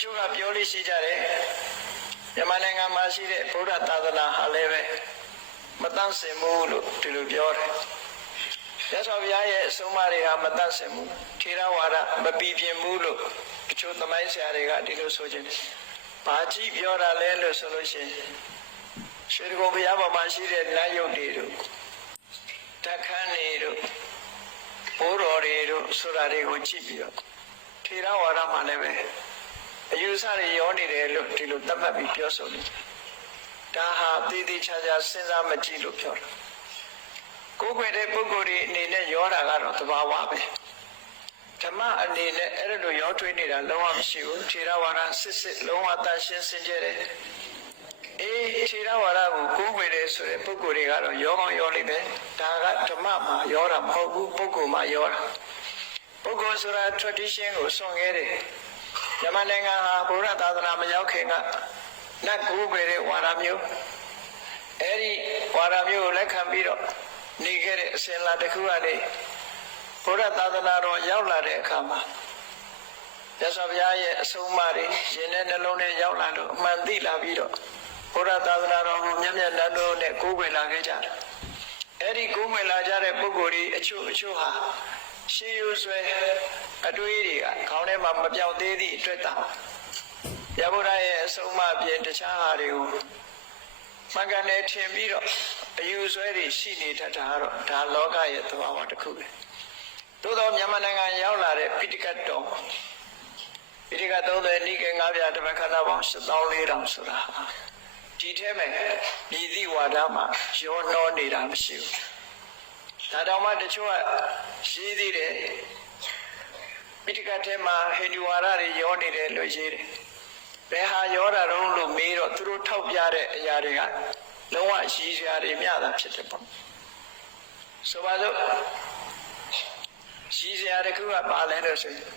ချို့ကပြောလို့ရှိကြတယ်မြန်မာနိုင်ငံမှာရှိတဲ့ဗုဒ္ဓသာသနာဟာလည်းပဲမတန့်စင်ဘူးလို့ဒီလိုပြောတယ်ရသော်ဘုရားရဲ့အဆုံးအမတွေဟာမတန့်စင်ဘူးထေရဝါဒမပီပြင်ဘူးလို့တချို့သမိုင်းဆရာတွေကဒီလိုဆိုခြင်းတယ်ဘာကြည့်ပြောတာလဲလို့ဆိုလို့ရှိရင်ရွှေတကုံဘုရားပေါ်မှာရှိတဲ့နတ်ယုတ်တွေတို့တခန်းတွေတို့ဘိုးတော်တွေတို့ဆိုတာတွေကိုကြည့်ပြီးတော့ထေရဝါဒမှာလည်းပဲ အယူဆတွေရောနေတယ်လို့ဒီလိုသတ်မှတ်ပြီးပြောဆိုနေတယ်ဒါဟာတည်တည်ချာချာစဉ်းစားမကြည့်လို့ပြောတာကိုယ်ွယ်တဲ့ပုဂ္ဂိုလ်တွေအနေနဲ့ရောတာကတော့သဘာဝပဲဓမ္မအနေနဲ့အဲ့ဒါလိုရောထွေးနေတာလုံးဝမရှိဘူးထေရဝါဒစစ်စစ်လုံးဝတန်ရှင်းစင်ကြယ်တယ်အေးထေရဝါဒကိုကိုယ်ွယ်တယ်ဆိုတဲ့ပုဂ္ဂိုလ်တွေကတော့ရောကောင်းရောလိမ့်မယ်ဒါကဓမ္မမှာရောတာမဟုတ်ဘူးပုဂ္ဂိုလ်မှာရောတာပုဂ္ဂိုလ်ဆိုတာ tradition ကိုစွန့်ခဲ့တယ် မြန်မာနိုင်ငံဟာဘုရားသာသနာမရောက်ခင်ကနတ်ကိုယ်ွယ်တဲ့ဝါဒမျိုးအဲ့ဒီဝါဒမျိုးကိုလက်ခံပြီးတော့နေခဲ့တဲ့အစဉ်လာတစ်ခုကနေဘုရားသာသနာတော်ရောက်လာတဲ့အခါမှာမြတ်စွာဘုရားရဲ့အဆုံးအမတွေရှင်တဲ့နှလုံးထဲရောက်လာလို့အမှန်သိလာပြီးတော့ဘုရားသာသနာတော်ကိုမျက်မျက်နှာတော်နဲ့ကိုးကွယ်လာခဲ့ကြတယ်အဲ့ဒီကိုးကွယ်လာကြတဲ့ပုဂ္ဂိုလ်တွေအချို့အချို့ဟာ ရှေးရိုးဆွဲအတွေးတွေကခေါင်းထဲမှာမပြောင်းသေးသည့်အတွက်တောင်ရဗုဒ္ဓရဲ့အဆုံးအမအပြင်တခြားဟာတွေကိုမှန်ကန်တယ်ထင်ပြီးတော့အယူဆွဲတွေရှိနေတတ်တာကတော့ဒါလောကရဲ့သဘာဝတစ်ခုပဲသို့သောမြန်မာနိုင်ငံရောက်လာတဲ့ပိဋကတ်တော်ပိဋကတ်30နိကေ9ပြားတစ်ပတ်ခဏပေါင်း7400ဆိုတာဒီထဲမှာမြည်သည့်ဝါဒမှာရောနှောနေတာမရှိဘူး ဒါတောင်မှတချို့ကရှိသေးတယ်ပိဋကတ်ထဲမှာဟိန္ဒူဝါဒတွေရောနေတယ်လို့ရေးတယ်ဘယ်ဟာရောတာတုံးလို့မေးတော့သူတို့ထောက်ပြတဲ့အရာတွေကလုံးဝရှိစရာတွေမျှတာဖြစ်တယ်ပေါ့ဆိုပါစို့ရှိစရာတစ်ခုကပါလဲလို့ဆိုရင်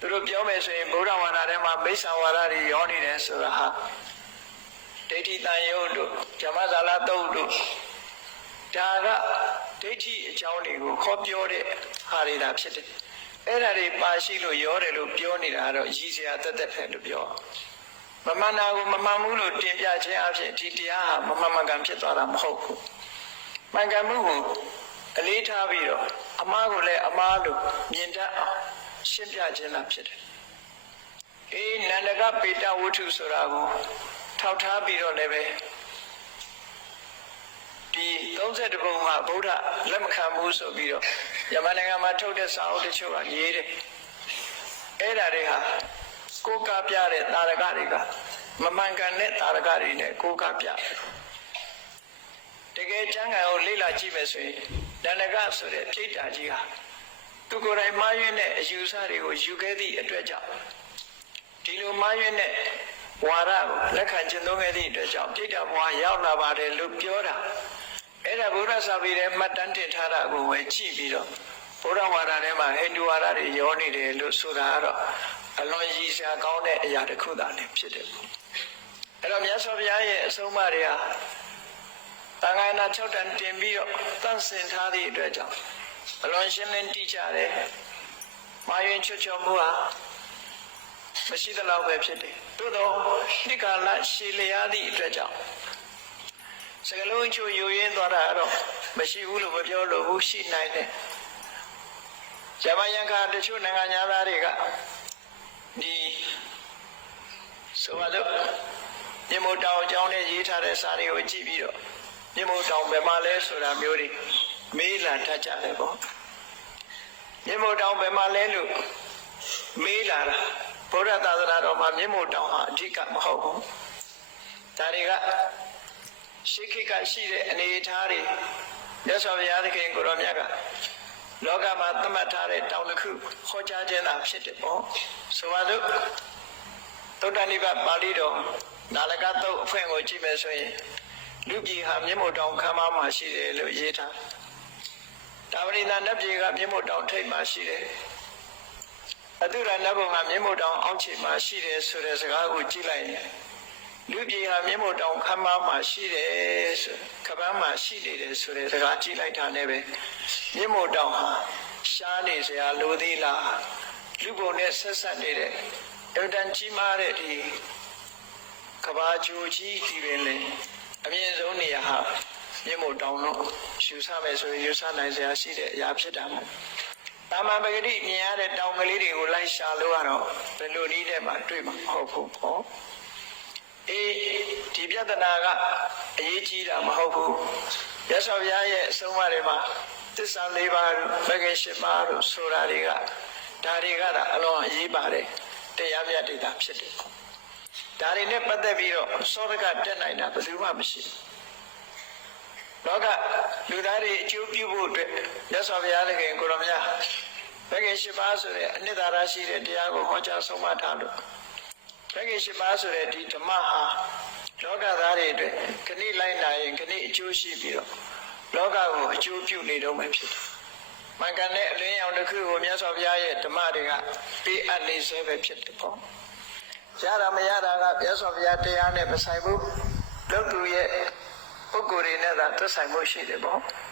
သူတို့ပြောမယ်ဆိုရင်ဗုဒ္ဓဝါဒထဲမှာမိစ္ဆာဝါဒတွေရောနေတယ်ဆိုတာဟာဒိဋ္ဌိတန်ယုတ်တို့ဇမဇာလတုတ်တို့ ဒါကဒိဋ္ဌိအကြောင်းတွေကိုခေါ်ပြောတဲ့ဟာတွေဒါဖြစ်တယ်အဲ့ဒါတွေပါရှိလို့ရောတယ်လို့ပြောနေတာကတော့ရည်စရာတက်တက်ဖက်လို့ပြောမမှန်တာကိုမမှန်ဘူးလို့တင်ပြခြင်းအဖြစ်ဒီတရားဟာမမှန်မှန်ကန်ဖြစ်သွားတာမဟုတ်ဘူးမှန်ကန်မှုကိုအလေးထားပြီးတော့အမားကိုလည်းအမားလို့မြင်တတ်အောင်ရှင်းပြခြင်းသာဖြစ်တယ်အေးနန္ဒကပေတဝတ္ထုဆိုတာကိုထောက်ထားပြီးတော့လည်းပဲ ဒီ32ပုံမှာဗုဒ္ဓလက်မခံဘူးဆိုပြီးတော့မြန်မာနိုင်ငံမှာထုတ်တဲ့စာအုပ်တချို့ကရေးတယ်အဲ့ဒါတွေဟာကိုးကားပြတဲ့တာရကတွေကမမှန်ကန်တဲ့တာရကတွေနဲ့ကိုးကားပြတယ်တကယ်ကျမ်းဂန်ကိုလေ့လာကြည့်မယ်ဆိုရင်ဒန္နကဆိုတဲ့ပြိတ္တာကြီးဟာသူကိုယ်တိုင်မှားယွင်းတဲ့အယူဆတွေကိုယူခဲ့သည့်အတွက်ကြောင့်ဒီလိုမှားယွင်းတဲ့ဝါဒကိုလက်ခံကျင့်သုံးခဲ့သည့်အတွက်ကြောင့်ပြိတ္တာဘဝရောက်လာပါတယ်လို့ပြောတာ အဲ့ဒါဗုဒ္ဓစာပေထဲမှတ်တမ်းတင်ထားတာကိုပဲကြည့်ပြီးတော့ဘုရားဝါဒထဲမှာဟိန္ဒူဝါဒတွေရောနေတယ်လို့ဆိုတာကတော့အလွန်ရည်ရှားကောင်းတဲ့အရာတစ်ခုသာလည်းဖြစ်တယ်ပေါ့အဲ့တော့မြတ်စွာဘုရားရဲ့အဆုံးအမတွေဟာတန်ခါနာ6တန်တင်ပြီးတော့သန့်စင်ထားသည့်အတွက်ကြောင့်အလွန်ရှင်းလင်းတိကျတယ်မာယွင်ချွတ်ချော်မှုဟာမရှိသလောက်ပဲဖြစ်တယ်သို့တော့ဒီကာလရှည်လျားသည့်အတွက်ကြောင့် စကလုံးချိုယူရင်းသွားတာတော့မရှိဘူးလို့မပြောလို့ဘူးရှိနိုင်တယ်ဇမယံခါတချို့နိုင်ငံသားတွေကဒီဆိုပါတော့မြေမို့တောင်အကြောင်းနဲ့ရေးထားတဲ့စာတွေကိုကြည့်ပြီးတော့မြေမို့တောင်ဘယ်မှာလဲဆိုတာမျိုးတွေမေးလာတတ်ကြတယ်ပေါ့မြေမို့တောင်ဘယ်မှာလဲလို့မေးလာတာဘုရားသာသနာတော်မှာမြေမို့တောင်ဟာအဓိကမဟုတ်ဘူးဒါတွေက ရှိခိကရှိတဲ့အနေအထားတွေမြတ်စွာဘုရားသခင်ကိုရောမြတ်ကလောကမှာသတ်မှတ်ထားတဲ့တောင်တစ်ခုဟောကြားခြင်းသာဖြစ်တယ်ပေါ့ဆိုပါစို့သုတ္တနိဗ္ဗာန်ပါဠိတော်နာလကတုတ်အဖွင့်ကိုကြည့်မယ်ဆိုရင်လူပြည်ဟာမြတ်မို့တောင်ခမ်းမမှာရှိတယ်လို့ရေးထားတာဝရိန္ဒနတ်ပြည်ကမြတ်မို့တောင်ထိပ်မှာရှိတယ်အတုရနတ်ဘုံကမြတ်မို့တောင်အောက်ခြေမှာရှိတယ်ဆိုတဲ့စကားကိုကြည့်လိုက်ရင် လူပြည်ဟာမြတ်မို့တောင်ခမ်းမမှာရှိတယ်ဆိုခပန်းမှာရှိနေတယ်ဆိုတဲ့စကားကြည့်လိုက်တာနဲ့ပဲမြတ်မို့တောင်ဟာရှားနေစရာလိုသေးလားလူပုံနဲ့ဆက်ဆက်နေတဲ့အင်တန်ကြီးမားတဲ့ဒီကဘာချိုကြီးဒီပင်လေအမြင့်ဆုံးနေရာဟာမြင့်မို့တောင်းတော့ရှူဆမယ်ဆိုရင်ယူဆနိုင်စရာရှိတဲ့အရာဖြစ်တာမို့တာမန်ပဂတိမြင်ရတဲ့တောင်ကလေးတွေကိုလိုက်ရှာလို့ကတော့ဘယ်လိုနည်းနဲ့မှတွေ့မှာမဟုတ်ဘူးပေါ့ အေးဒီပြဿနာကအရေးကြီးတာမဟုတ်ဘူးရသော်ဘုရားရဲ့အဆုံးအမတွေမှာသစ္စာ၄ပါးတို့မဂ္ဂင်၈ပါးတို့ဆိုတာတွေကဒါတွေကတာအလွန်အရေးပါတယ်တရားမြတ်တွေတာဖြစ်တယ်ပေါ့ဒါတွေနဲ့ပတ်သက်ပြီးတော့စောရကတက်နိုင်တာဘယ်သူမှမရှိဘူးလောကလူသားတွေအကျိုးပြုဖို့အတွက်ရသော်ဘုရားသခင်ကိုရမညာမဂ္ဂင်၈ပါးဆိုတဲ့အနှစ်သာရရှိတဲ့တရားကိုဟောကြားဆုံးမထားလို့ မဂ္ဂင်၈ပါးဆိုတဲ့ဒီဓမ္မဟာလောကသားတွေအတွက်ခဏိလိုက်လာရင်ခဏိအကျိုးရှိပြီးတော့လောကကိုအကျိုးပြုနေတော့မှဖြစ်တယ်။မှန်ကန်တဲ့အလင်းရောင်တစ်ခုကိုမြတ်စွာဘုရားရဲ့ဓမ္မတွေကပေးအပ်နေစေပဲဖြစ်တယ်ပေါ့။ရတာမရတာကမြတ်စွာဘုရားတရားနဲ့မဆိုင်ဘူး။လောကသူရဲ့ပုဂ္ဂိုလ်တွေနဲ့သာသက်ဆိုင်မှုရှိတယ်ပေါ့။